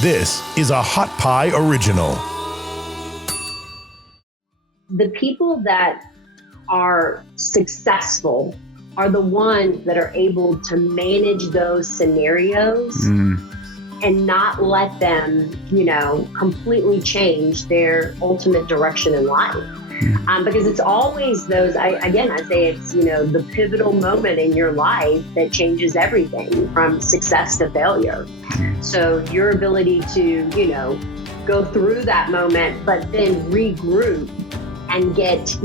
This is a Hot Pie Original. The people that are successful are the ones that are able to manage those scenarios and not let them, completely change their ultimate direction in life. Because it's always those, I say it's, the pivotal moment in your life that changes everything from success to failure. So your ability to, go through that moment, but then regroup and get,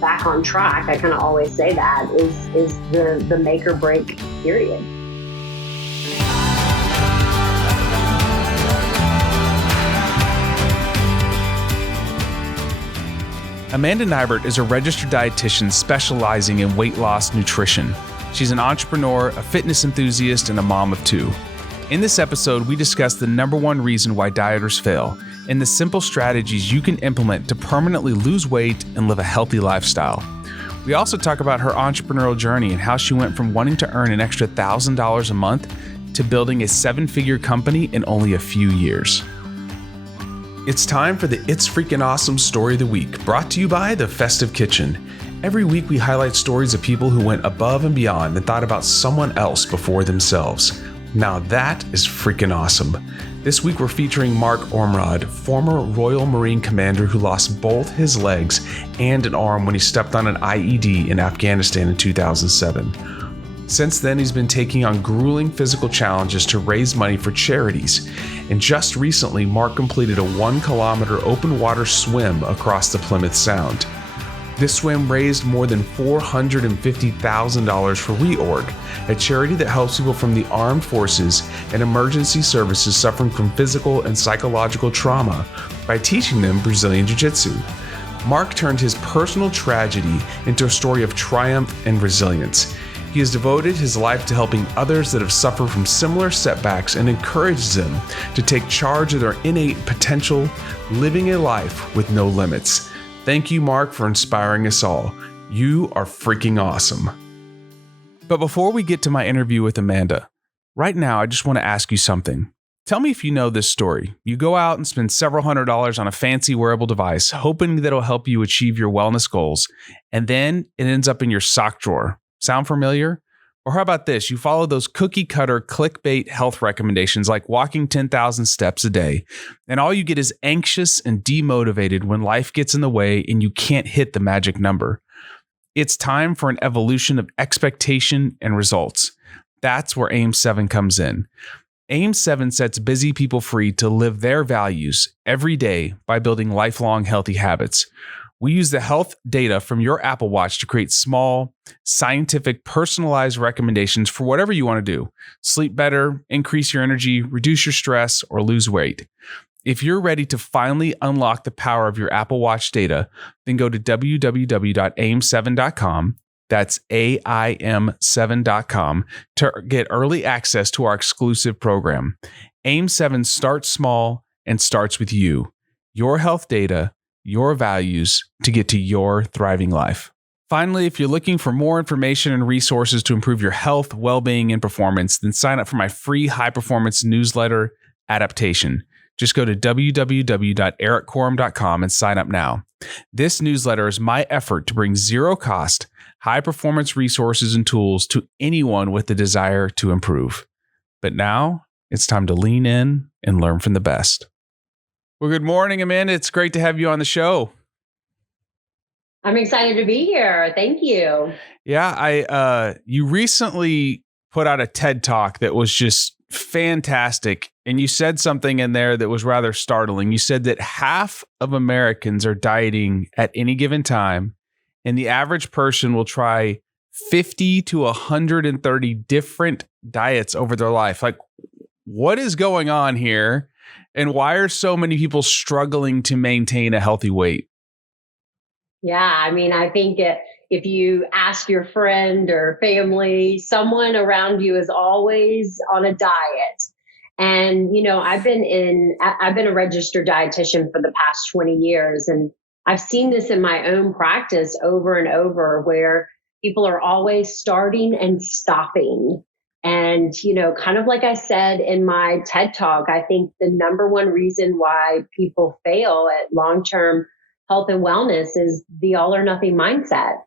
back on track. I kind of always say that is the make or break period. Amanda Nighbert is a registered dietitian specializing in weight loss nutrition. She's an entrepreneur, a fitness enthusiast, and a mom of two. In this episode, we discuss the number one reason why dieters fail and the simple strategies you can implement to permanently lose weight and live a healthy lifestyle. We also talk about her entrepreneurial journey and how she went from wanting to earn an extra $1,000 a month to building a seven-figure company in only a few years. It's time for the It's Freaking Awesome Story of the Week, brought to you by The Festive Kitchen. Every week we highlight stories of people who went above and beyond and thought about someone else before themselves. Now that is freaking awesome. This week we're featuring Mark Ormrod, former Royal Marine commander who lost both his legs and an arm when he stepped on an IED in Afghanistan in 2007. Since then, he's been taking on grueling physical challenges to raise money for charities. And just recently, Mark completed a 1-kilometer open water swim across the Plymouth Sound. This swim raised more than $450,000 for ReOrg, a charity that helps people from the armed forces and emergency services suffering from physical and psychological trauma by teaching them Brazilian Jiu-Jitsu. Mark turned his personal tragedy into a story of triumph and resilience. He has devoted his life to helping others that have suffered from similar setbacks and encourages them to take charge of their innate potential, living a life with no limits. Thank you, Mark, for inspiring us all. You are freaking awesome. But before we get to my interview with Amanda, right now I just want to ask you something. Tell me if you know this story. You go out and spend several $100s on a fancy wearable device, hoping that it'll help you achieve your wellness goals, and then it ends up in your sock drawer. Sound familiar? Or how about this? You follow those cookie cutter clickbait health recommendations like walking 10,000 steps a day, and all you get is anxious and demotivated when life gets in the way and you can't hit the magic number. It's time for an evolution of expectation and results. That's where AIM-7 comes in. AIM-7 sets busy people free to live their values every day by building lifelong healthy habits. We use the health data from your Apple Watch to create small, scientific, personalized recommendations for whatever you want to do. Sleep better, increase your energy, reduce your stress, or lose weight. If you're ready to finally unlock the power of your Apple Watch data, then go to www.aim7.com. That's AIM7.com to get early access to our exclusive program. AIM-7 starts small and starts with you, your health data, your values to get to your thriving life. Finally, if you're looking for more information and resources to improve your health, well-being, and performance, then sign up for my free high-performance newsletter, Adaptation. Just go to www.ericquorum.com and sign up now. This newsletter is my effort to bring zero-cost, high-performance resources and tools to anyone with the desire to improve. But now, it's time to lean in and learn from the best. Well, good morning, Amanda. It's great to have you on the show. I'm excited to be here. Thank you. Yeah, you recently put out a TED Talk that was just fantastic. And you said something in there that was rather startling. You said that half of Americans are dieting at any given time, and the average person will try 50 to 130 different diets over their life. Like, what is going on here? And why are so many people struggling to maintain a healthy weight? Yeah, I mean, I think if you ask your friend or family, someone around you is always on a diet. And, I've been a registered dietitian for the past 20 years, and I've seen this in my own practice over and over where people are always starting and stopping. And, kind of like I said in my TED talk, I think the number one reason why people fail at long-term health and wellness is the all or nothing mindset.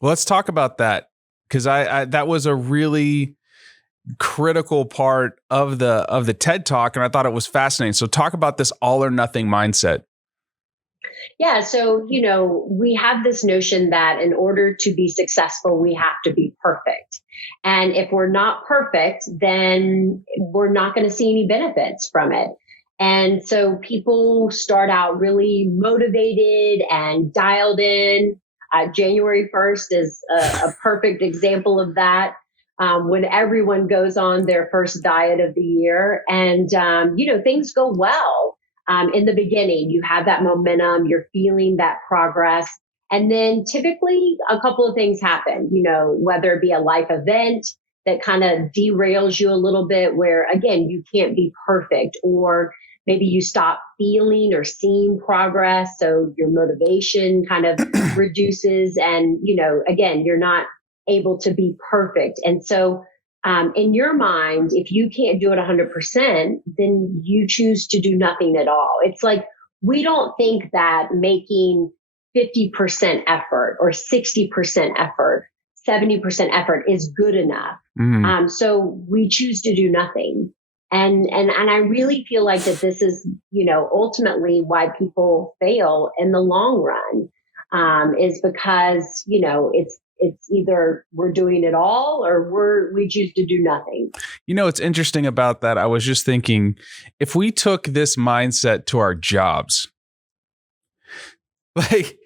Well, let's talk about that, because I that was a really critical part of the TED talk, and I thought it was fascinating. So talk about this all or nothing mindset. Yeah. So, we have this notion that in order to be successful, we have to be perfect. And if we're not perfect, then we're not going to see any benefits from it. And so people start out really motivated and dialed in. January 1st is a perfect example of that. When everyone goes on their first diet of the year, and, things go well. In the beginning, you have that momentum, you're feeling that progress. And then typically a couple of things happen, whether it be a life event that kind of derails you a little bit, where again, you can't be perfect, or maybe you stop feeling or seeing progress. So your motivation kind of reduces, and, again, you're not able to be perfect. And so in your mind, if you can't do it 100%, then you choose to do nothing at all. It's like, we don't think that making 50% effort or 60% effort, 70% effort is good enough. So we choose to do nothing. And I really feel like that this is, ultimately why people fail in the long run, is because, it's either we're doing it all or we choose to do nothing. What's interesting about that, I was just thinking, if we took this mindset to our jobs, like,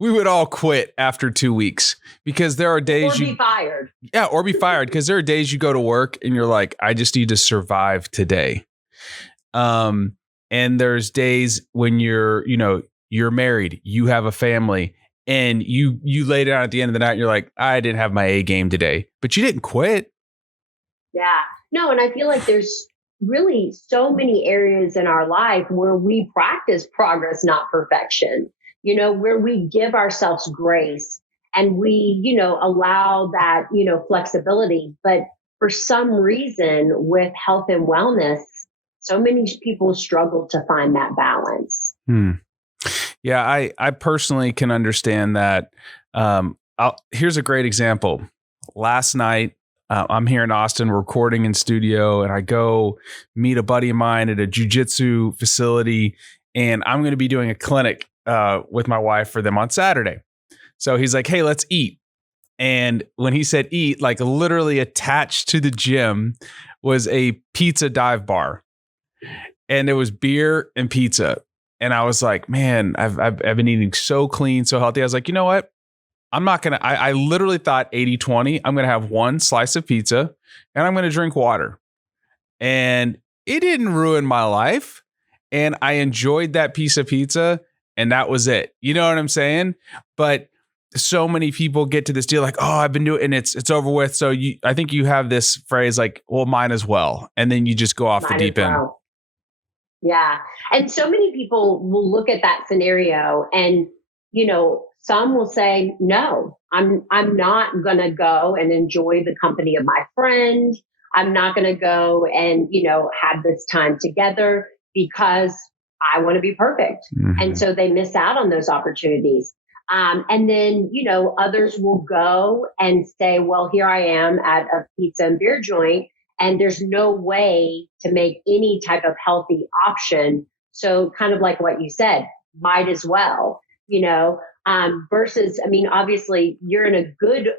we would all quit after 2 weeks, because there are days be fired. Yeah, or be fired, because there are days you go to work and you're like, I just need to survive today. And there's days when you're married, you have a family, and you lay down at the end of the night, you're like, I didn't have my A game today, but you didn't quit. Yeah, no. And I feel like there's really so many areas in our life where we practice progress, not perfection, where we give ourselves grace and we, allow that, flexibility. But for some reason with health and wellness, so many people struggle to find that balance. Yeah, I personally can understand that. Here's a great example. Last night, I'm here in Austin recording in studio, and I go meet a buddy of mine at a jiu-jitsu facility, and I'm going to be doing a clinic with my wife for them on Saturday. So he's like, hey, let's eat. And when he said eat, like literally attached to the gym was a pizza dive bar, and there was beer and pizza. And I was like, man, I've been eating so clean, so healthy. I was like, you know what? I'm not going to, I literally thought 80-20. I'm going to have one slice of pizza and I'm going to drink water. And it didn't ruin my life. And I enjoyed that piece of pizza, and that was it. You know what I'm saying? But so many people get to this deal like, oh, I've been doing it and it's over with. So I think you have this phrase like, well, mine as well. And then you just go off the deep end. Yeah. And so many people will look at that scenario and, some will say, no, I'm not going to go and enjoy the company of my friend. I'm not going to go and, have this time together because I want to be perfect. Mm-hmm. And so they miss out on those opportunities. And then, others will go and say, well, here I am at a pizza and beer joint, and there's no way to make any type of healthy option. So kind of like what you said, might as well, versus, obviously you're in a good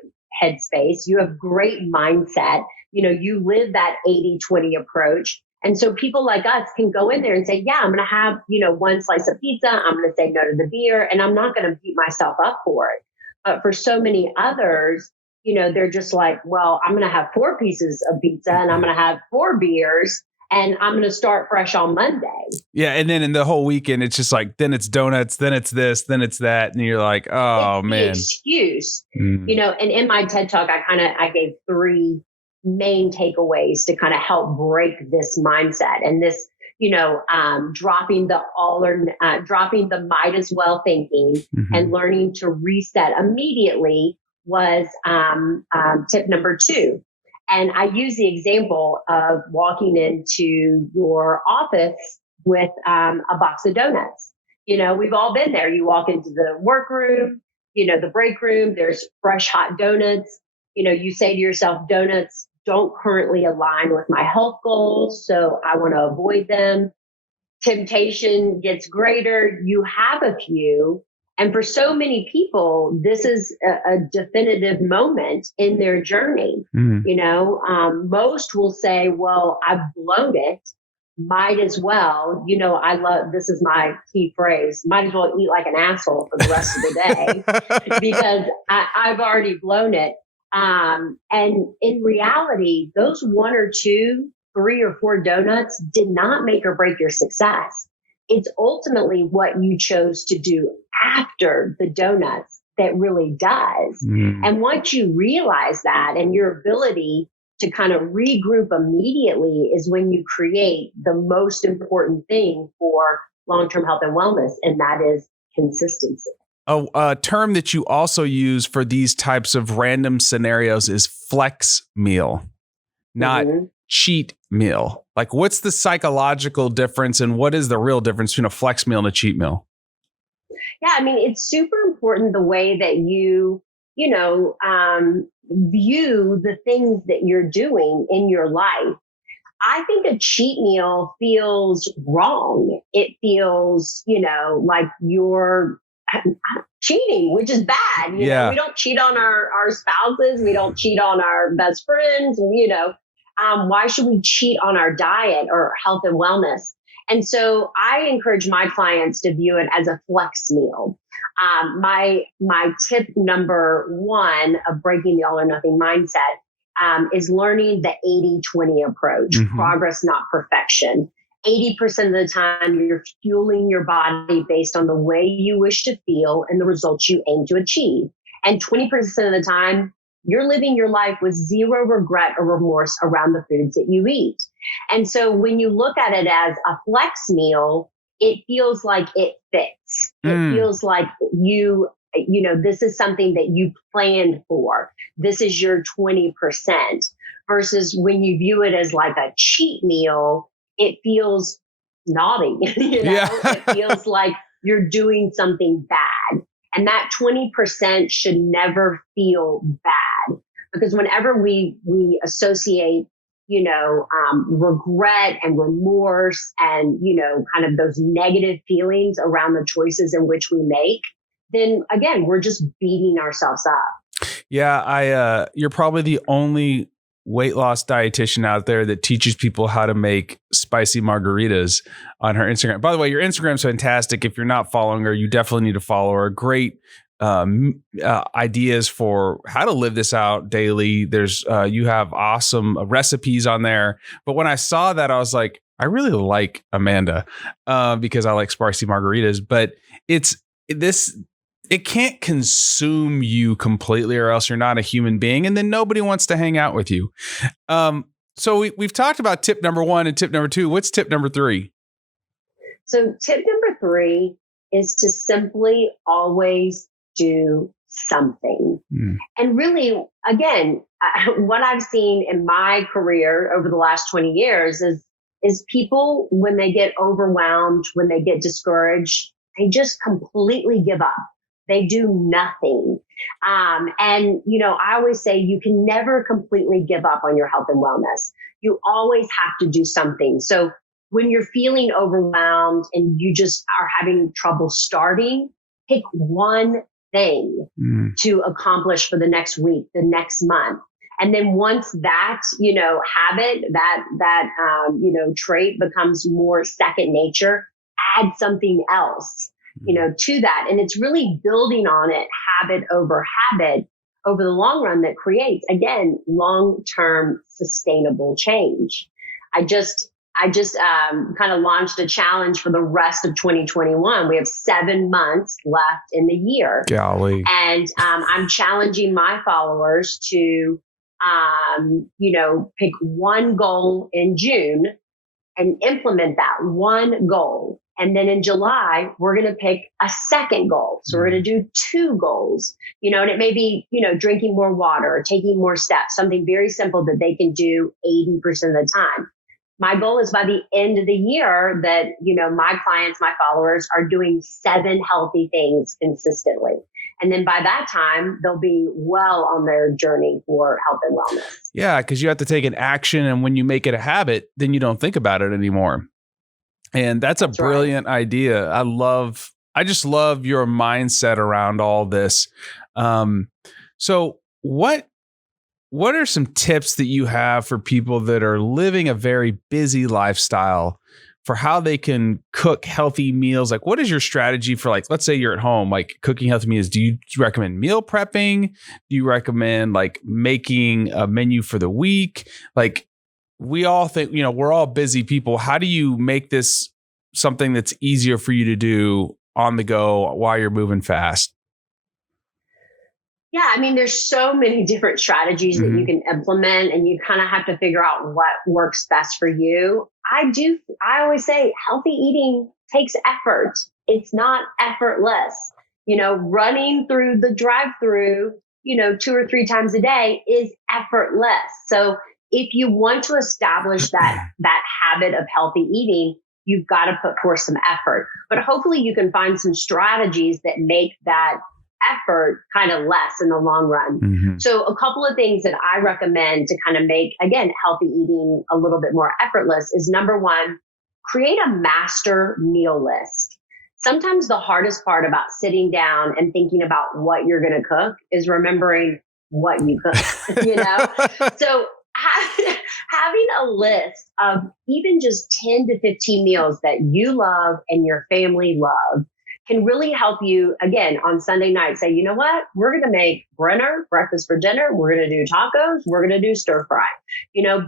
headspace. You have great mindset. You live that 80-20 approach. And so people like us can go in there and say, yeah, I'm going to have, one slice of pizza. I'm going to say no to the beer, and I'm not going to beat myself up for it. But for so many others, they're just like, well, I'm going to have 4 pieces of pizza and I'm going to have 4 beers and I'm going to start fresh on Monday. Yeah. And then in the whole weekend, it's just like, then it's donuts, then it's this, then it's that. And you're like, oh, it's man. The excuse, and in my TED talk, I gave 3 main takeaways to kind of help break this mindset and this, dropping the might as well thinking and learning to reset immediately was tip number 2. And I use the example of walking into your office with a box of donuts. We've all been there. You walk into the workroom, the break room, there's fresh hot donuts. You say to yourself, donuts don't currently align with my health goals, so I want to avoid them. Temptation gets greater. You have a few. And for so many people, this is a definitive moment in their journey. Most will say, well, I've blown it. Might as well, this is my key phrase, might as well eat like an asshole for the rest of the day because I've already blown it. And in reality, those 1 or 2, 3 or 4 donuts did not make or break your success. It's ultimately what you chose to do after the donuts that really does. And once you realize that, and your ability to kind of regroup immediately is when you create the most important thing for long-term health and wellness, and that is consistency. A term that you also use for these types of random scenarios is flex meal, not cheat meal. Like, what's the psychological difference and what is the real difference between a flex meal and a cheat meal? Yeah, I mean, it's super important the way that you view the things that you're doing in your life. I think a cheat meal feels wrong. It feels, like you're cheating, which is bad. We don't cheat on our spouses. We don't cheat on our best friends. Why should we cheat on our diet or health and wellness? And so I encourage my clients to view it as a flex meal. My tip number 1 of breaking the all or nothing mindset is learning the 80-20 approach, progress, not perfection. 80% of the time, you're fueling your body based on the way you wish to feel and the results you aim to achieve. And 20% of the time, you're living your life with zero regret or remorse around the foods that you eat. And so when you look at it as a flex meal, it feels like it fits. It feels like this is something that you planned for. This is your 20%. Versus when you view it as like a cheat meal, it feels naughty. It feels like you're doing something bad. And that 20% should never feel bad, because whenever we associate, regret and remorse and, kind of those negative feelings around the choices in which we make, then again, we're just beating ourselves up. Yeah. You're probably the only weight loss dietitian out there that teaches people how to make spicy margaritas on her Instagram. By the way, your Instagram's fantastic. If you're not following her, you definitely need to follow her. Great ideas for how to live this out daily. There's you have awesome recipes on there. But when I saw that, I was like, I really like Amanda because I like spicy margaritas. But it can't consume you completely, or else you're not a human being, and then nobody wants to hang out with you. So we've talked about tip number 1 and tip number 2. What's tip number 3? So tip number 3 is to simply always do something. And really, again, what I've seen in my career over the last 20 years is people, when they get overwhelmed, when they get discouraged, they just completely give up. They do nothing. And, I always say you can never completely give up on your health and wellness. You always have to do something. So when you're feeling overwhelmed and you just are having trouble starting, pick one thing to accomplish for the next week, the next month. And then once that, habit, that trait becomes more second nature, add something else, to that. And it's really building on it, habit over the long run, that creates, again, long-term sustainable change. I just kind of launched a challenge for the rest of 2021. We have 7 months left in the year. Golly. And I'm challenging my followers to, pick one goal in June and implement that one goal And then in July, we're going to pick a second goal. So we're going to do 2 goals, and it may be, drinking more water or taking more steps, something very simple that they can do 80% of the time. My goal is by the end of the year that, my clients, my followers are doing 7 healthy things consistently. And then by that time, they'll be well on their journey for health and wellness. Yeah, because you have to take an action. And when you make it a habit, then you don't think about it anymore. And that's a brilliant idea. I just love your mindset around all this. So what are some tips that you have for people that are living a very busy lifestyle for how they can cook healthy meals? Like, what is your strategy for, like, let's say you're at home, like cooking healthy meals? Do you recommend meal prepping? Do you recommend like making a menu for the week? Like, we all think, we're all busy people. How do you make this something that's easier for you to do on the go while you're moving fast? Yeah, I mean, there's so many different strategies that you can implement, and you kind of have to figure out what works best for you. I always say healthy eating takes effort. It's not effortless. Running through the drive-through, 2 or 3 times a day is effortless. So if you want to establish that habit of healthy eating, you've got to put forth some effort. But hopefully you can find some strategies that make that effort kind of less in the long run. So a couple of things that I recommend to kind of make, again, healthy eating a little bit more effortless is, number 1, create a master meal list. Sometimes the hardest part about sitting down and thinking about what you're going to cook is remembering what you cook, So having a list of even just 10 to 15 meals that you love and your family love can really help you, again, on Sunday night, say, you know what, we're going to make Brenner breakfast for dinner. We're going to do tacos. We're going to do stir fry,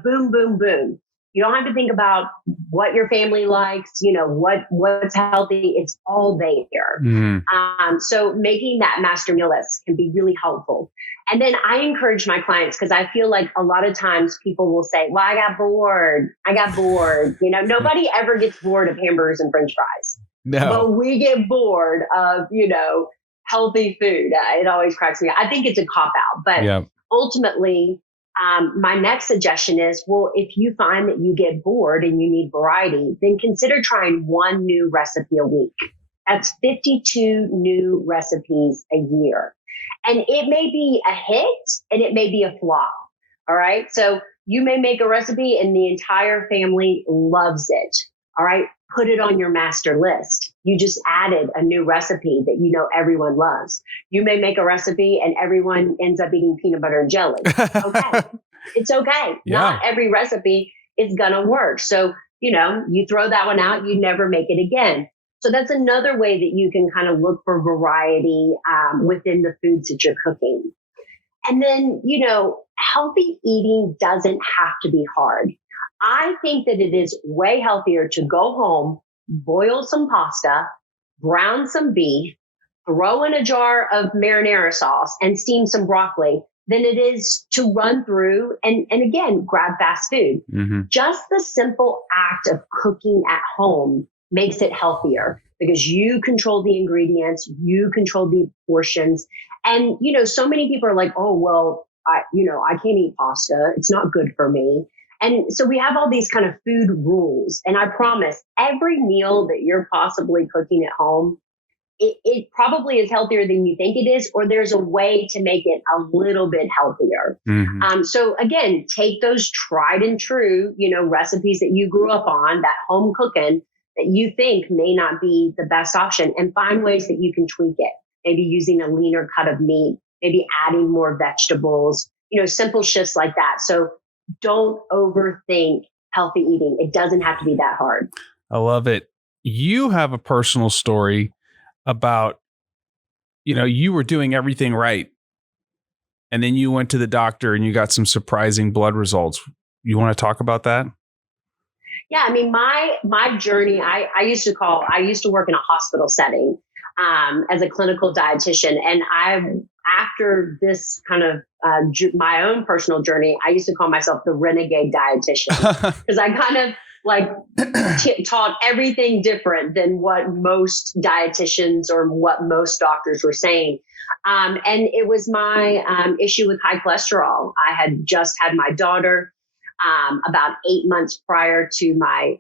boom, boom, boom. You don't have to think about what your family likes, what's healthy. It's all there. So making that master meal list can be really helpful. And then I encourage my clients, because I feel like a lot of times people will say, well, I got bored. Nobody ever gets bored of hamburgers and French fries. No. But we get bored of, healthy food. It always cracks me up. I think it's a cop-out. But ultimately, my next suggestion is, well, if you find that you get bored and you need variety, then consider trying 1 new recipe a week. That's 52 new recipes a year. And it may be a hit and it may be a flop. All right. So you may make a recipe and the entire family loves it. All right. Put it on your master list. You just added a new recipe that everyone loves. You may make a recipe and everyone ends up eating peanut butter and jelly. Okay. It's okay. Yeah. Not every recipe is going to work. So, you throw that one out, you never make it again. So that's another way that you can kind of look for variety within the foods that you're cooking. And then, healthy eating doesn't have to be hard. I think that it is way healthier to go home, boil some pasta, brown some beef, throw in a jar of marinara sauce and steam some broccoli than it is to run through and again, grab fast food. Just the simple act of cooking at home makes it healthier because you control the ingredients, you control the portions. And, so many people are like, oh, well, I can't eat pasta. It's not good for me. And so we have all these kind of food rules. And I promise every meal that you're possibly cooking at home, it probably is healthier than you think it is, or there's a way to make it a little bit healthier. So again, take those tried and true, recipes that you grew up on, that home cooking that you think may not be the best option, and find ways that you can tweak it. Maybe using a leaner cut of meat, maybe adding more vegetables, simple shifts like that. So don't overthink healthy eating. It doesn't have to be that hard. I love it. You have a personal story about, you were doing everything right. And then you went to the doctor and you got some surprising blood results. You want to talk about that? Yeah. I mean, my journey, I used to work in a hospital setting as a clinical dietitian. And after this kind of my own personal journey, I used to call myself the renegade dietitian because I kind of like taught everything different than what most dietitians or what most doctors were saying. And it was my issue with high cholesterol. I had just had my daughter about 8 months prior to my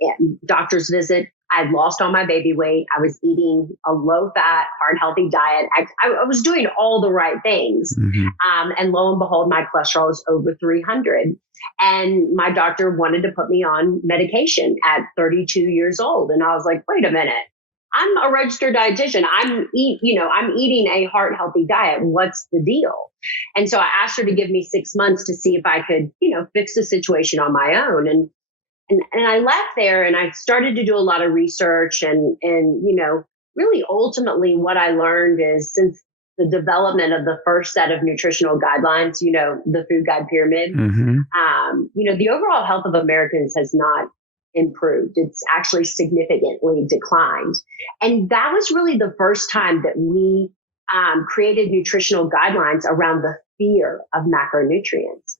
doctor's visit. I had lost all my baby weight. I was eating a low fat, heart healthy diet. I was doing all the right things. And lo and behold, my cholesterol was over 300. And my doctor wanted to put me on medication at 32 years old. And I was like, wait a minute. I'm a registered dietitian. I'm eating a heart healthy diet. What's the deal? And so I asked her to give me 6 months to see if I could, fix the situation on my own. And I left there and I started to do a lot of research and really ultimately what I learned is since the development of the first set of nutritional guidelines, the food guide pyramid, the overall health of Americans has not improved. It's actually significantly declined. And that was really the first time that we created nutritional guidelines around the fear of macronutrients.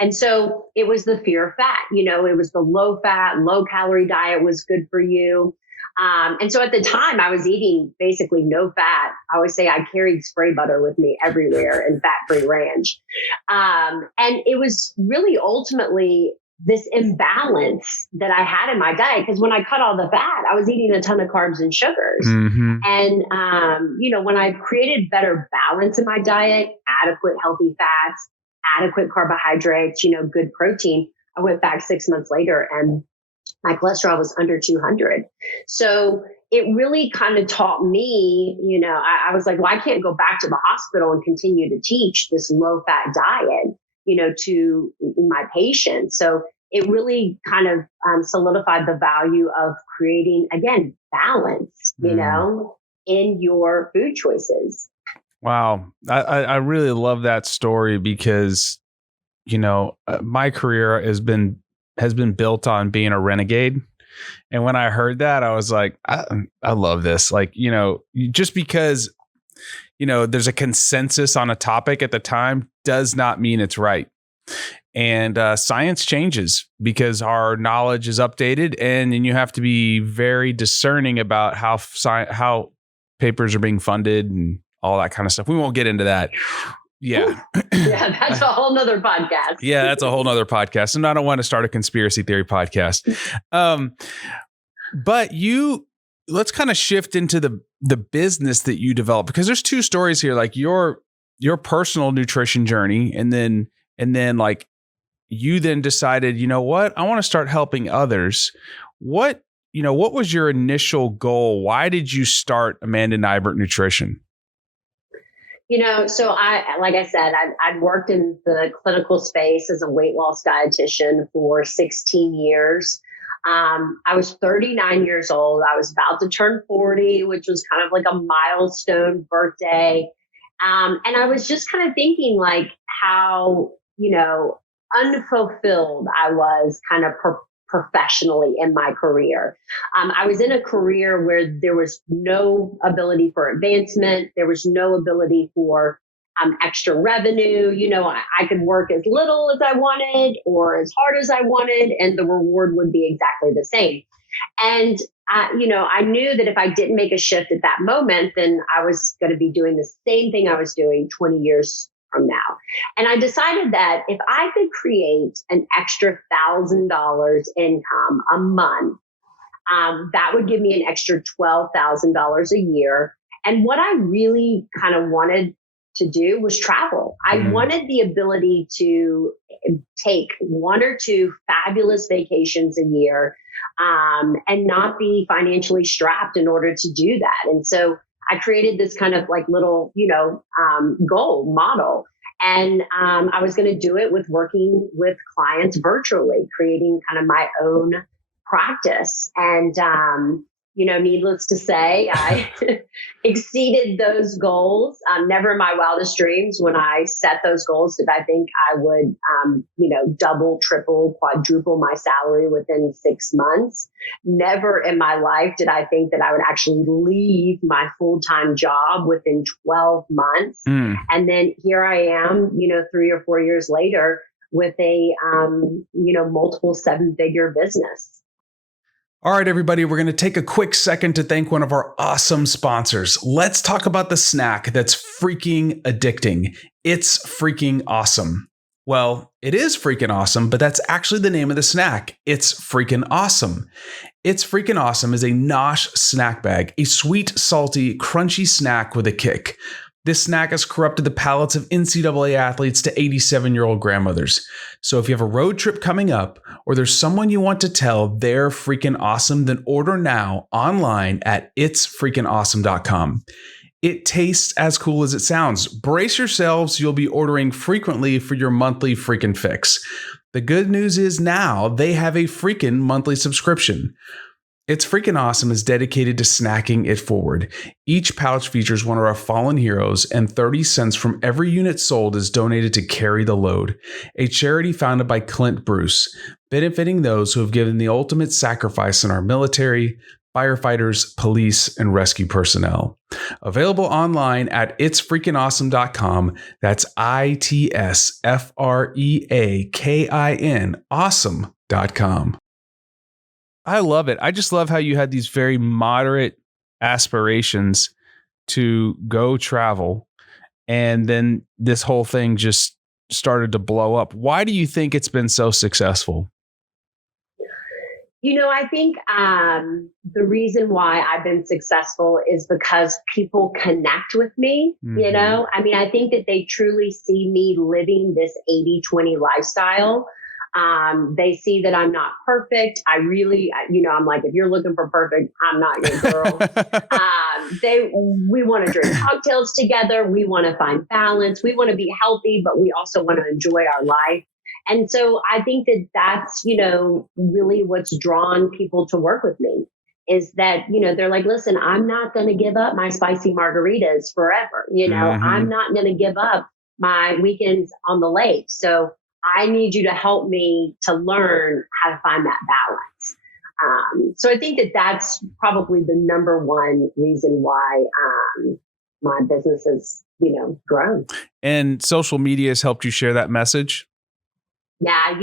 And so it was the fear of fat, it was the low fat, low calorie diet was good for you. And so at the time I was eating basically no fat. I always say I carried spray butter with me everywhere and fat-free ranch. And it was really ultimately this imbalance that I had in my diet. Because when I cut all the fat, I was eating a ton of carbs and sugars. And, when I created better balance in my diet, adequate healthy fats, adequate carbohydrates, good protein, I went back 6 months later and my cholesterol was under 200. So it really kind of taught me, I was like, well, I can't go back to the hospital and continue to teach this low fat diet, to my patients. So it really kind of solidified the value of creating, again, balance, in your food choices. Wow. I really love that story because, my career has been built on being a renegade. And when I heard that, I was like, I love this. Like, just because, there's a consensus on a topic at the time does not mean it's right. And science changes because our knowledge is updated, and then you have to be very discerning about how papers are being funded and all that kind of stuff. We won't get into that. Yeah. Yeah, that's a whole nother podcast. Yeah, that's a whole nother podcast. And I don't want to start a conspiracy theory podcast. But let's kind of shift into the business that you developed, because there's two stories here, like your personal nutrition journey, and then like you then decided, what, I want to start helping others. What was your initial goal? Why did you start Amanda Nighbert Nutrition? So like I said, I'd worked in the clinical space as a weight loss dietitian for 16 years. I was 39 years old. I was about to turn 40, which was kind of like a milestone birthday. And I was just kind of thinking like how, unfulfilled I was kind of professionally in my career. I was in a career where there was no ability for advancement. There was no ability for extra revenue. I could work as little as I wanted or as hard as I wanted, and the reward would be exactly the same. And, I knew that if I didn't make a shift at that moment, then I was going to be doing the same thing I was doing 20 years from now. And I decided that if I could create an extra $1,000 income a month, that would give me an extra $12,000 a year. And what I really kind of wanted to do was travel. I wanted the ability to take 1 or 2 fabulous vacations a year, and not be financially strapped in order to do that. And so I created this kind of like little, goal model. And I was going to do it with working with clients virtually, creating kind of my own practice. And, needless to say, I exceeded those goals. Never in my wildest dreams when I set those goals did I think I would, double, triple, quadruple my salary within 6 months. Never in my life did I think that I would actually leave my full-time job within 12 months. And then here I am, 3 or 4 years later with a, multiple 7-figure business. All right, everybody, we're going to take a quick second to thank one of our awesome sponsors. Let's talk about the snack that's freaking addicting. It's freaking awesome. Well, it is freaking awesome, but that's actually the name of the snack. It's freaking awesome. It's freaking awesome is a Nosh snack bag, a sweet, salty, crunchy snack with a kick. This snack has corrupted the palates of NCAA athletes to 87-year-old grandmothers. So if you have a road trip coming up or there's someone you want to tell they're freaking awesome, then order now online at itsfreakingawesome.com. It tastes as cool as it sounds. Brace yourselves, you'll be ordering frequently for your monthly freaking fix. The good news is now they have a freaking monthly subscription. It's Freaking Awesome is dedicated to snacking it forward. Each pouch features one of our fallen heroes, and 30 cents from every unit sold is donated to Carry the Load, a charity founded by Clint Bruce, benefiting those who have given the ultimate sacrifice in our military, firefighters, police, and rescue personnel. Available online at itsfreakingawesome.com. That's ITSFREAKIN awesome.com. I love it. I just love how you had these very moderate aspirations to go travel, and then this whole thing just started to blow up. Why do you think it's been so successful? I think the reason why I've been successful is because people connect with me. Mm-hmm. I think that they truly see me living this 80-20 lifestyle. They see that I'm not perfect. I'm like, if you're looking for perfect, I'm not your girl. We want to drink cocktails together. We want to find balance. We want to be healthy, but we also want to enjoy our life. And so I think that that's, really what's drawn people to work with me is that, they're like, listen, I'm not going to give up my spicy margaritas forever. Mm-hmm. I'm not going to give up my weekends on the lake. So I need you to help me to learn how to find that balance. So I think that that's probably the number one reason why my business has, grown. And social media has helped you share that message? Yeah,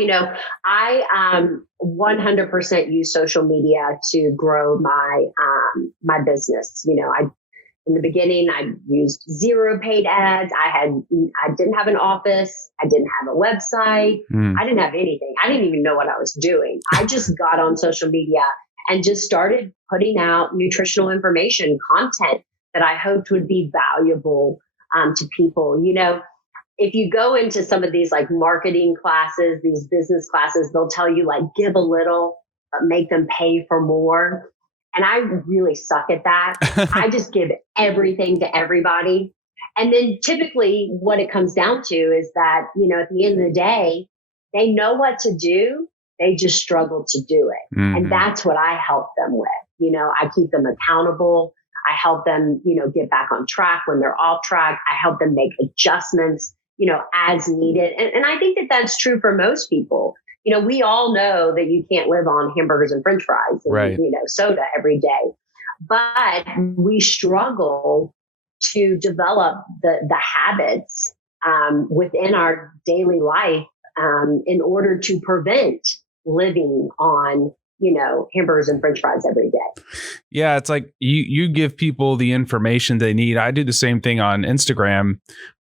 I 100% use social media to grow my my business. In the beginning, I used 0 paid ads. I didn't have an office. I didn't have a website. I didn't have anything. I didn't even know what I was doing. I just got on social media and just started putting out nutritional information, content that I hoped would be valuable to people. If you go into some of these like marketing classes, these business classes, they'll tell you like, give a little, but make them pay for more. And I really suck at that. I just give everything to everybody. And then typically what it comes down to is that, at the end of the day, they know what to do. They just struggle to do it. Mm-hmm. And that's what I help them with. I keep them accountable. I help them, get back on track when they're off track. I help them make adjustments, as needed. And I think that that's true for most people. We all know that you can't live on hamburgers and French fries and, right, soda every day, but we struggle to develop the habits within our daily life in order to prevent living on, hamburgers and French fries every day. Yeah. It's like you give people the information they need. I do the same thing on Instagram,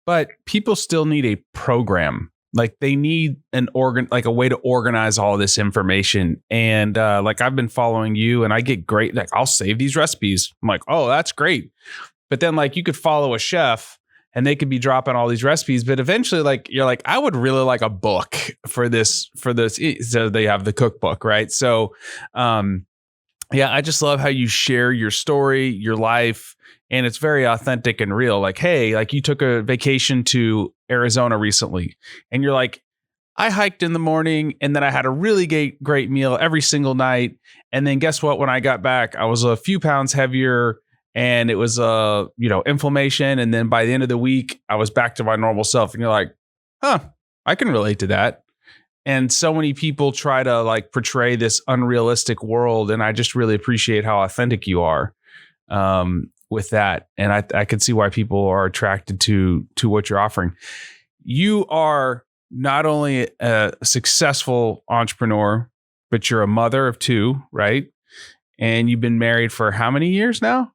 but people still need a program. Like they need a way to organize all this information. And I've been following you and I get great, I'll save these recipes. I'm like, oh, that's great. But then you could follow a chef and they could be dropping all these recipes. But eventually you're like, I would really like a book for this. So they have the cookbook, right? So I just love how you share your story, your life, and it's very authentic and real. Like, hey, you took a vacation to Arizona recently and you're like, I hiked in the morning and then I had a really great meal every single night. And then guess what? When I got back, I was a few pounds heavier and it was, inflammation. And then by the end of the week, I was back to my normal self. And you're like, I can relate to that. And so many people try to portray this unrealistic world. And I just really appreciate how authentic you are with that. And I can see why people are attracted to what you're offering. You are not only a successful entrepreneur, but you're a mother of 2, right? and you've been married for how many years now?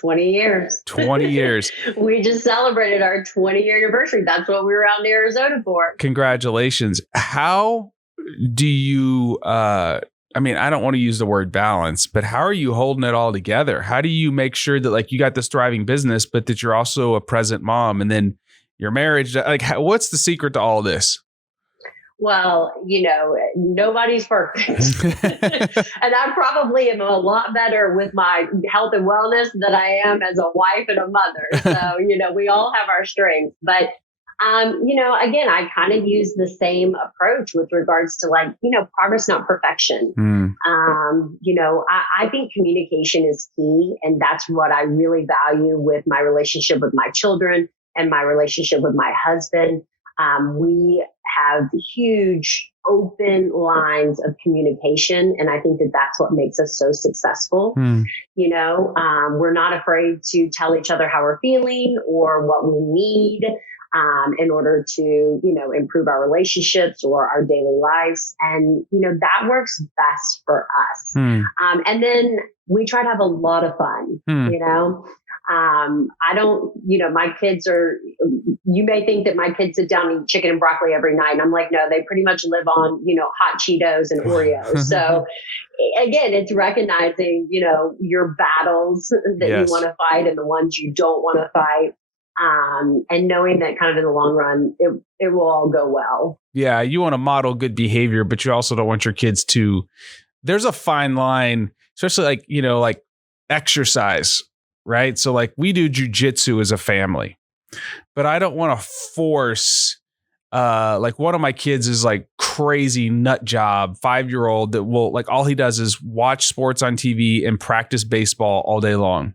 20 years. 20 years. We just celebrated our 20-year anniversary. That's what we were out in Arizona for. Congratulations. How do you, I don't want to use the word balance, but how are you holding it all together? How do you make sure that like you got this thriving business, but that you're also a present mom, and then your marriage? Like, what's the secret to all this? Well, nobody's perfect. And I probably am a lot better with my health and wellness than I am as a wife and a mother. So, we all have our strengths. But, again, I kind of use the same approach with regards to progress, not perfection. I think communication is key. And that's what I really value with my relationship with my children and my relationship with my husband. We have huge open lines of communication. And I think that that's what makes us so successful. We're not afraid to tell each other how we're feeling or what we need in order to, improve our relationships or our daily lives. And, that works best for us. And then we try to have a lot of fun, I don't, my kids you may think that my kids sit down and eat chicken and broccoli every night. And I'm like, no, they pretty much live on, hot Cheetos and Oreos. So again, it's recognizing, your battles that you want to fight and the ones you don't want to fight. And knowing that kind of in the long run, it will all go well. Yeah. You want to model good behavior, but you also don't want your kids to, there's a fine line, especially like exercise. Right. So like we do jujitsu as a family, but I don't want to force, like one of my kids is like crazy nut job, 5-year-old that will like, all he does is watch sports on TV and practice baseball all day long.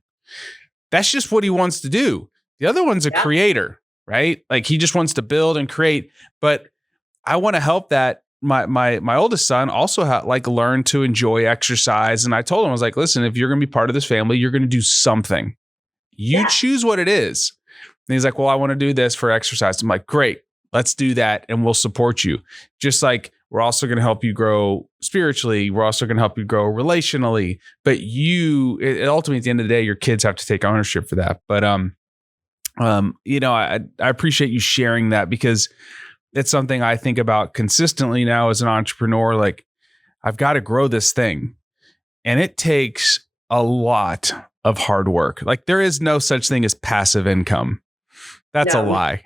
That's just what he wants to do. The other one's a creator, right? Like he just wants to build and create, but I want to help that. My oldest son also learned to enjoy exercise. And I told him, I was like, listen, if you're going to be part of this family, you're going to do something. You choose what it is. And he's like, well, I want to do this for exercise. I'm like, great, let's do that. And we'll support you. Just like we're also going to help you grow spiritually. We're also going to help you grow relationally. But ultimately at the end of the day, your kids have to take ownership for that. But, I appreciate you sharing that because it's something I think about consistently now as an entrepreneur. Like I've got to grow this thing and it takes a lot of hard work. Like there is no such thing as passive income. That's a lie.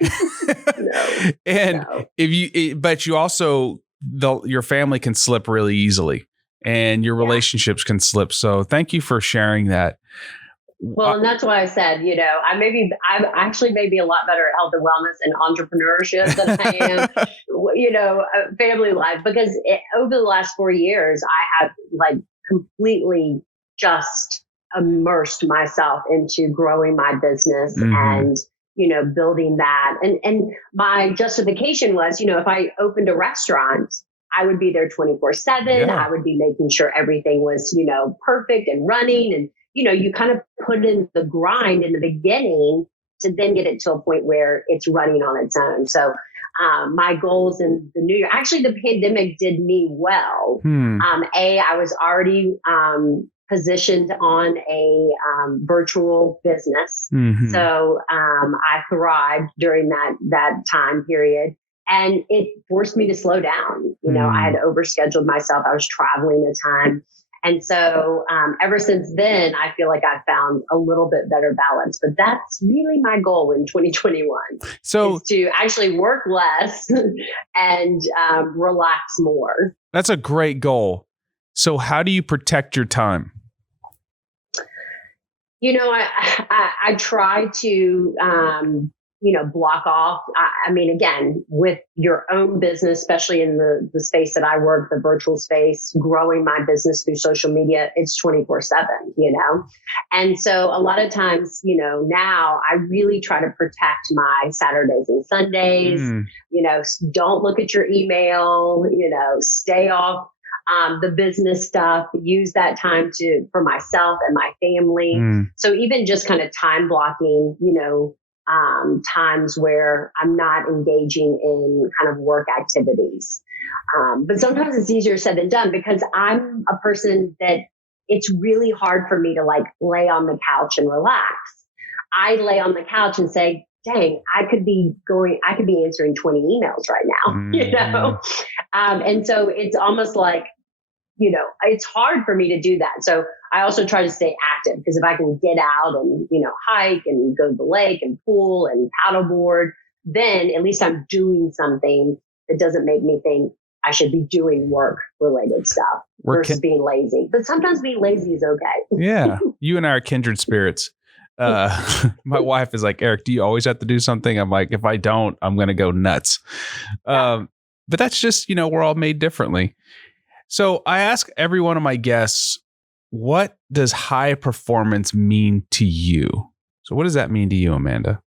But you also, your family can slip really easily and your relationships can slip. So thank you for sharing that. Well, and that's why I said, I'm actually maybe a lot better at health and wellness and entrepreneurship than I am, family life, because over the last 4 years, I have like completely just immersed myself into growing my business and, building that. And my justification was, if I opened a restaurant, I would be there 24/7. I would be making sure everything was, perfect and running. And, you kind of put in the grind in the beginning to then get it to a point where it's running on its own. So my goals in the new year, actually the pandemic did me well. I was already positioned on a virtual business. So I thrived during that time period. And it forced me to slow down. I had overscheduled myself. I was traveling a ton. And so ever since then, I feel like I've found a little bit better balance. But that's really my goal in 2021. So is to actually work less and relax more. That's a great goal. So how do you protect your time? I try to block off. I mean, again, with your own business, especially in the space that I work, the virtual space, growing my business through social media, it's 24/7, And so a lot of times, now I really try to protect my Saturdays and Sundays, don't look at your email, stay off the business stuff, use that time for myself and my family. So even just kind of time blocking, times where I'm not engaging in kind of work activities. But sometimes it's easier said than done because I'm a person that it's really hard for me to like lay on the couch and relax. I lay on the couch and say, dang, I could be answering 20 emails right now, you know? And so it's almost like, you know, it's hard for me to do that. So I also try to stay active, because if I can get out and, you know, hike and go to the lake and pool and paddleboard, then at least I'm doing something that doesn't make me think I should be doing work related stuff versus being lazy. But sometimes being lazy is okay. Yeah. You and I are kindred spirits. My wife is like, Eric, do you always have to do something? I'm like, if I don't, I'm going to go nuts. But that's just, you know, we're all made differently. So I ask every one of my guests, what does high performance mean to you? So what does that mean to you, Amanda?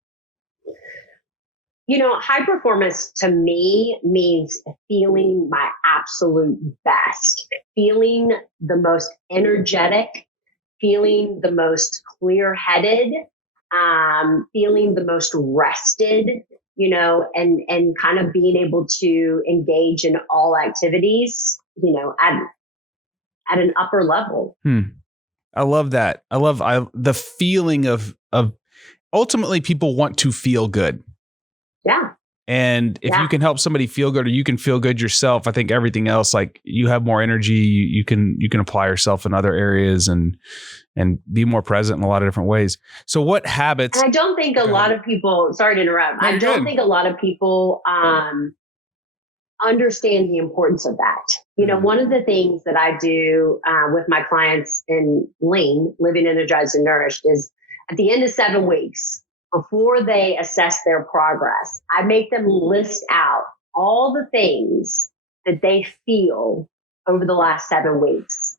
You know, high performance to me means feeling my absolute best, feeling the most energetic, feeling the most clear-headed, feeling the most rested, you know, and kind of being able to engage in all activities, you know, at an upper level. I love that. I love the feeling of ultimately people want to feel good. Yeah. And if you can help somebody feel good, or you can feel good yourself, I think everything else, like you have more energy, you can apply yourself in other areas and be more present in a lot of different ways. So what habits? And I don't think a lot of people, sorry to interrupt. I don't think a lot of people understand the importance of that. You know, one of the things that I do with my clients in Lean, Living Energized and Nourished, is at the end of 7 weeks, before they assess their progress, I make them list out all the things that they feel over the last 7 weeks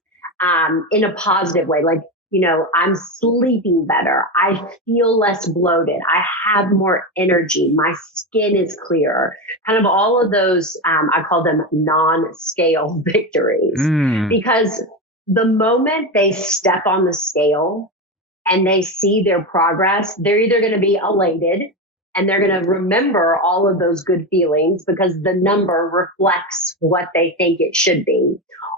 in a positive way. Like, you know, I'm sleeping better. I feel less bloated. I have more energy. My skin is clearer. Kind of all of those, I call them non-scale victories. Because the moment they step on the scale and they see their progress, they're either going to be elated and they're going to remember all of those good feelings because the number reflects what they think it should be.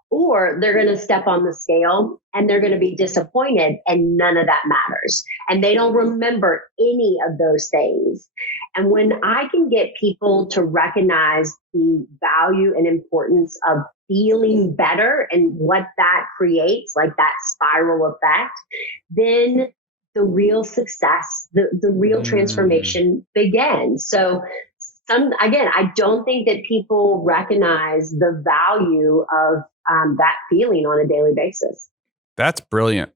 Or they're going to step on the scale and they're going to be disappointed and none of that matters. And they don't remember any of those things. And when I can get people to recognize the value and importance of feeling better and what that creates, like that spiral effect, then the real success, the real transformation begins. So again, I don't think that people recognize the value of that feeling on a daily basis. That's brilliant.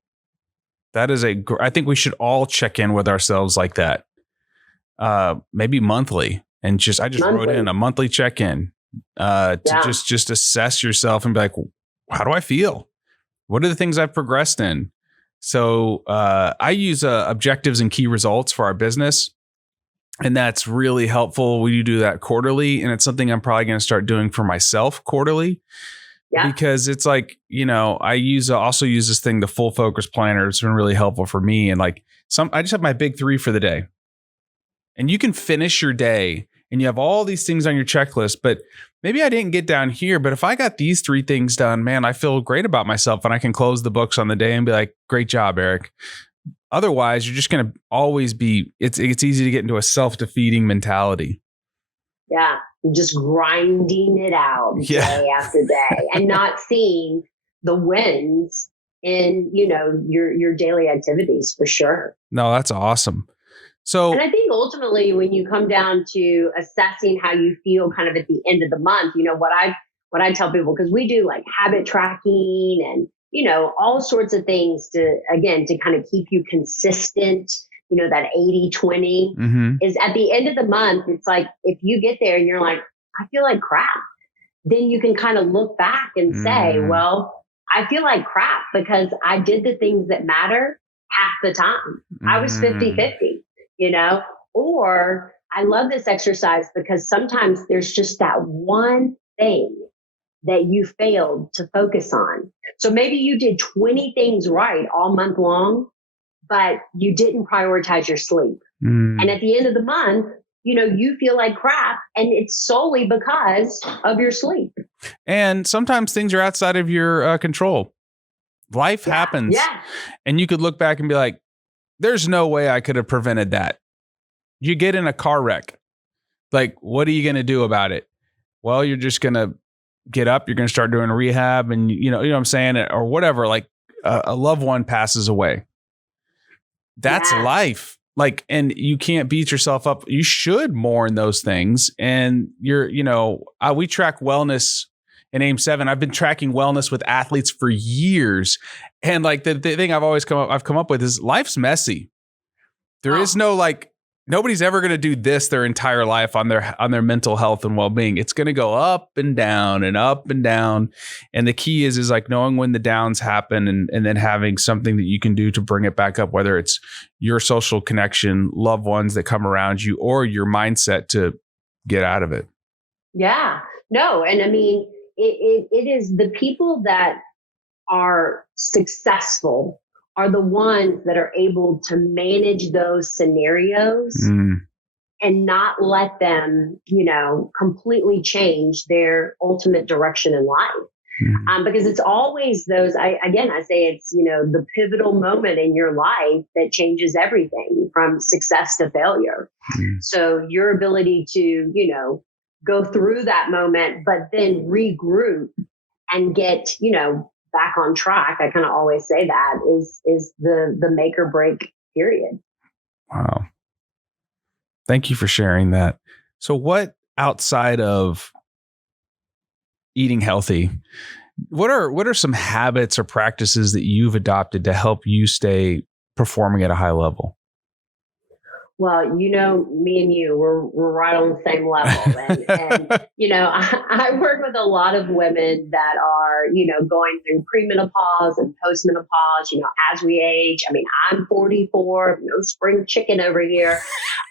That is I think we should all check in with ourselves like that. Maybe monthly, and I just wrote in a monthly check-in to just assess yourself and be like, how do I feel? What are the things I've progressed in? So I use objectives and key results for our business. And that's really helpful. We do that quarterly. And it's something I'm probably going to start doing for myself quarterly. Yeah. Because it's like, you know, I also use this thing, the Full Focus Planner. It's been really helpful for me. And like I just have my big 3 for the day. And you can finish your day and you have all these things on your checklist, but maybe I didn't get down here, but if I got these 3 things done, man, I feel great about myself and I can close the books on the day and be like, great job, Eric. Otherwise, you're just going to always be, it's easy to get into a self-defeating mentality. Yeah. Just grinding it out day after day and not seeing the wins in, you know, your daily activities for sure. No, that's awesome. So, and I think ultimately when you come down to assessing how you feel kind of at the end of the month, you know, what I tell people, because we do like habit tracking and, you know, all sorts of things to kind of keep you consistent, you know, that 80-20 is at the end of the month. It's like, if you get there and you're like, I feel like crap, then you can kind of look back and say, well, I feel like crap because I did the things that matter half the time. I was 50-50, you know, or I love this exercise because sometimes there's just that one thing that you failed to focus on. So maybe you did 20 things right all month long, but you didn't prioritize your sleep. And at the end of the month, you know, you feel like crap and it's solely because of your sleep. And sometimes things are outside of your control. Life happens. Yeah. And you could look back and be like, there's no way I could have prevented that. You get in a car wreck. Like, what are you going to do about it? Well, you're just going to get up. You're going to start doing rehab and, you know what I'm saying? Or whatever. Like a loved one passes away. That's life. Like, and you can't beat yourself up. You should mourn those things. And we track wellness in AIM-7. I've been tracking wellness with athletes for years. And like the thing I've come up with is life's messy. There is no nobody's ever going to do this their entire life on their mental health and well-being. It's going to go up and down and up and down. And the key is like knowing when the downs happen and then having something that you can do to bring it back up, whether it's your social connection, loved ones that come around you, or your mindset to get out of it. Yeah, no. And I mean, it is the people that are successful are the ones that are able to manage those scenarios and not let them, completely change their ultimate direction in life. Because it's always those, I say it's, the pivotal moment in your life that changes everything from success to failure. So your ability to, go through that moment, but then regroup and get, back on track. I kind of always say that is the make or break period. Wow. Thank you for sharing that. So what outside of eating healthy, what are some habits or practices that you've adopted to help you stay performing at a high level? Well, me and you, we're right on the same level. And I work with a lot of women that are, going through premenopause and postmenopause, as we age. I mean, I'm 44, no spring chicken over here.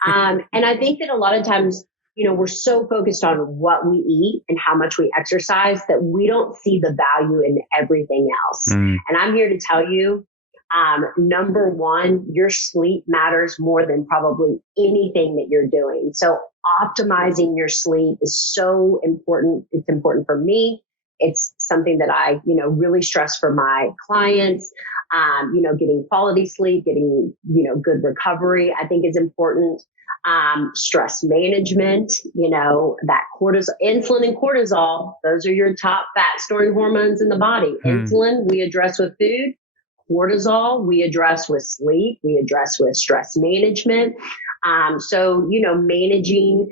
And I think that a lot of times, we're so focused on what we eat and how much we exercise that we don't see the value in everything else. And I'm here to tell you, number one, your sleep matters more than probably anything that you're doing. So optimizing your sleep is so important. It's important for me. It's something that I, really stress for my clients. Getting quality sleep, getting, good recovery, I think is important. Stress management, that insulin and cortisol, those are your top fat storing hormones in the body. Insulin, we address with food. Cortisol, we address with sleep, we address with stress management. So, managing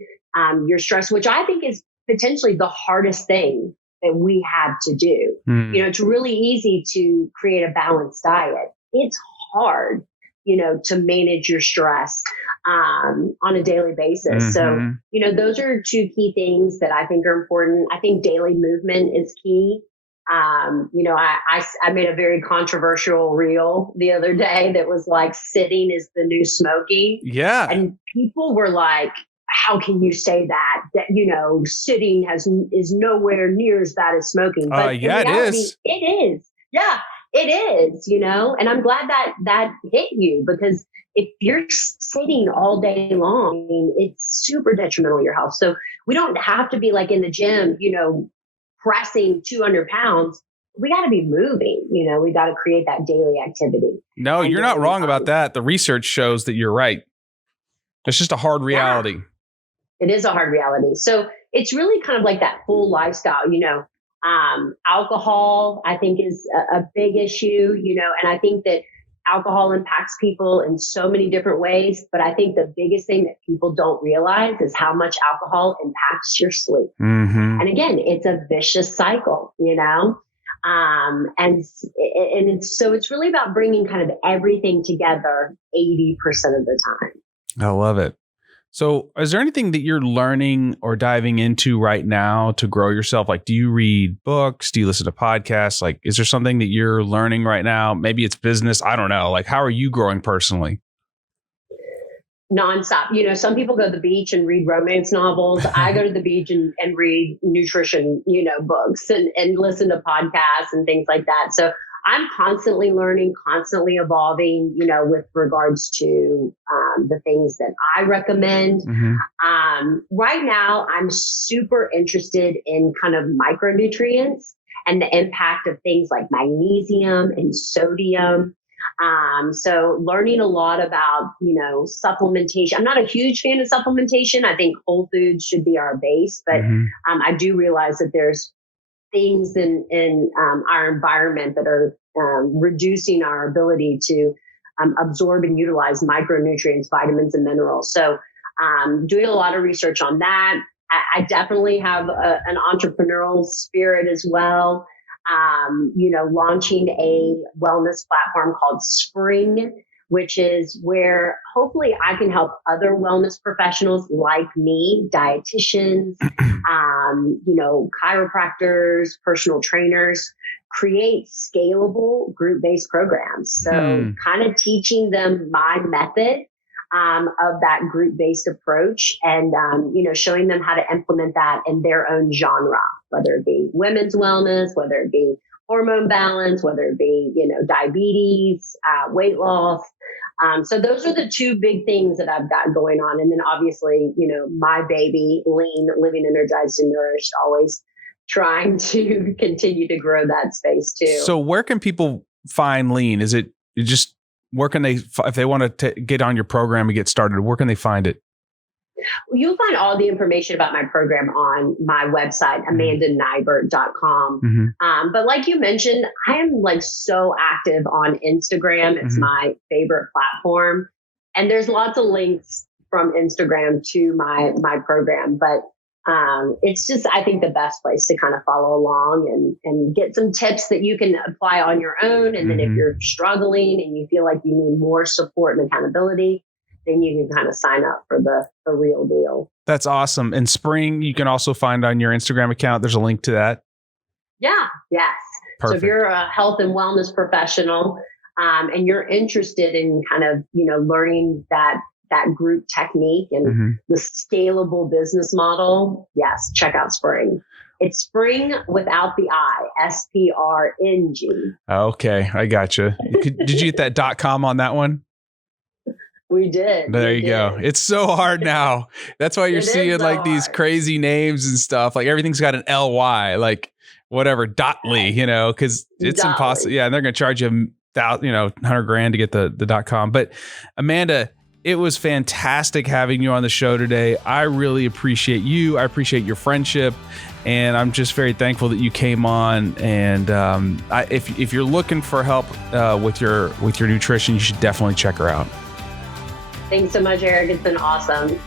your stress, which I think is potentially the hardest thing that we have to do. It's really easy to create a balanced diet. It's hard, to manage your stress on a daily basis. So, those are two key things that I think are important. I think daily movement is key. I made a very controversial reel the other day that was like, sitting is the new smoking. Yeah. And people were like, how can you say that? That, sitting is nowhere near as bad as smoking. But in reality, it is. It is. Yeah, it is, and I'm glad that hit you, because if you're sitting all day long, it's super detrimental to your health. So we don't have to be like in the gym, pressing 200 pounds. We got to be moving, we got to create that daily activity. No, you're not wrong about that. The research shows that you're right. It's just a hard reality. Yeah, it is a hard reality. So it's really kind of like that full lifestyle, alcohol, I think is a big issue, and I think that alcohol impacts people in so many different ways. But I think the biggest thing that people don't realize is how much alcohol impacts your sleep. And again, it's a vicious cycle, and it's really about bringing kind of everything together 80% of the time. I love it. So is there anything that you're learning or diving into right now to grow yourself? Like, do you read books? Do you listen to podcasts? Like, is there something that you're learning right now? Maybe it's business. I don't know. Like, how are you growing personally? Nonstop. Some people go to the beach and read romance novels. I go to the beach and read nutrition, books and listen to podcasts and things like that. So I'm constantly learning, constantly evolving, with regards to the things that I recommend. Right now, I'm super interested in kind of micronutrients. and the impact of things like magnesium and sodium. So learning a lot about, supplementation. I'm not a huge fan of supplementation. I think whole foods should be our base, but I do realize that there's things in our environment that are reducing our ability to absorb and utilize micronutrients, vitamins, and minerals. So doing a lot of research on that. I definitely have an entrepreneurial spirit as well. Launching a wellness platform called Spring, which is where hopefully I can help other wellness professionals like me, dietitians, chiropractors, personal trainers, create scalable group-based programs. So kind of teaching them my method of that group-based approach and, showing them how to implement that in their own genre, whether it be women's wellness, whether it be hormone balance, whether it be, diabetes, weight loss. So those are the two big things that I've got going on. And then obviously, my baby, Lean, living energized and nourished, always trying to continue to grow that space too. So where can people find Lean? Is it just, where can they, if they want to get on your program and get started, where can they find it? You'll find all the information about my program on my website, amandanighbert.com. But like you mentioned, I am so active on Instagram. It's my favorite platform. And there's lots of links from Instagram to my program. But it's just, I think, the best place to kind of follow along and get some tips that you can apply on your own. And then if you're struggling and you feel like you need more support and accountability, then you can kind of sign up for the real deal. That's awesome. And Spring, you can also find on your Instagram account. There's a link to that. Yeah. Yes. Perfect. So if you're a health and wellness professional and you're interested in kind of, learning that group technique and the scalable business model, yes, check out Spring. It's Spring without the I, SPRNG. Okay. I gotcha. Did you get that .com on that one? We did. There you go. It's so hard now. That's why you're seeing these crazy names and stuff. Like everything's got an LY, like whatever, Dotly, because it's impossible. Yeah. And they're going to charge you $100,000 to get the .com. But Amanda, it was fantastic having you on the show today. I really appreciate you. I appreciate your friendship. And I'm just very thankful that you came on. And if you're looking for help with your nutrition, you should definitely check her out. Thanks so much, Eric. It's been awesome.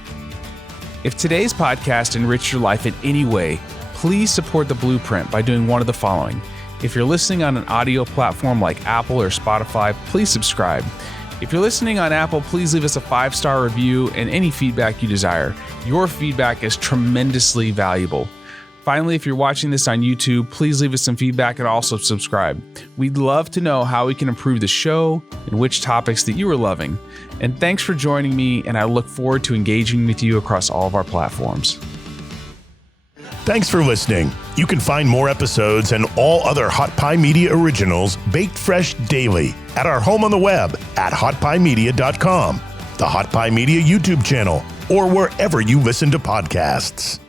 If today's podcast enriched your life in any way, please support the BluePrint by doing one of the following. If you're listening on an audio platform like Apple or Spotify, please subscribe. If you're listening on Apple, please leave us a 5-star review and any feedback you desire. Your feedback is tremendously valuable. Finally, if you're watching this on YouTube, please leave us some feedback and also subscribe. We'd love to know how we can improve the show and which topics that you are loving. And thanks for joining me, and I look forward to engaging with you across all of our platforms. Thanks for listening. You can find more episodes and all other Hot Pie Media originals baked fresh daily at our home on the web at hotpiemedia.com, the Hot Pie Media YouTube channel, or wherever you listen to podcasts.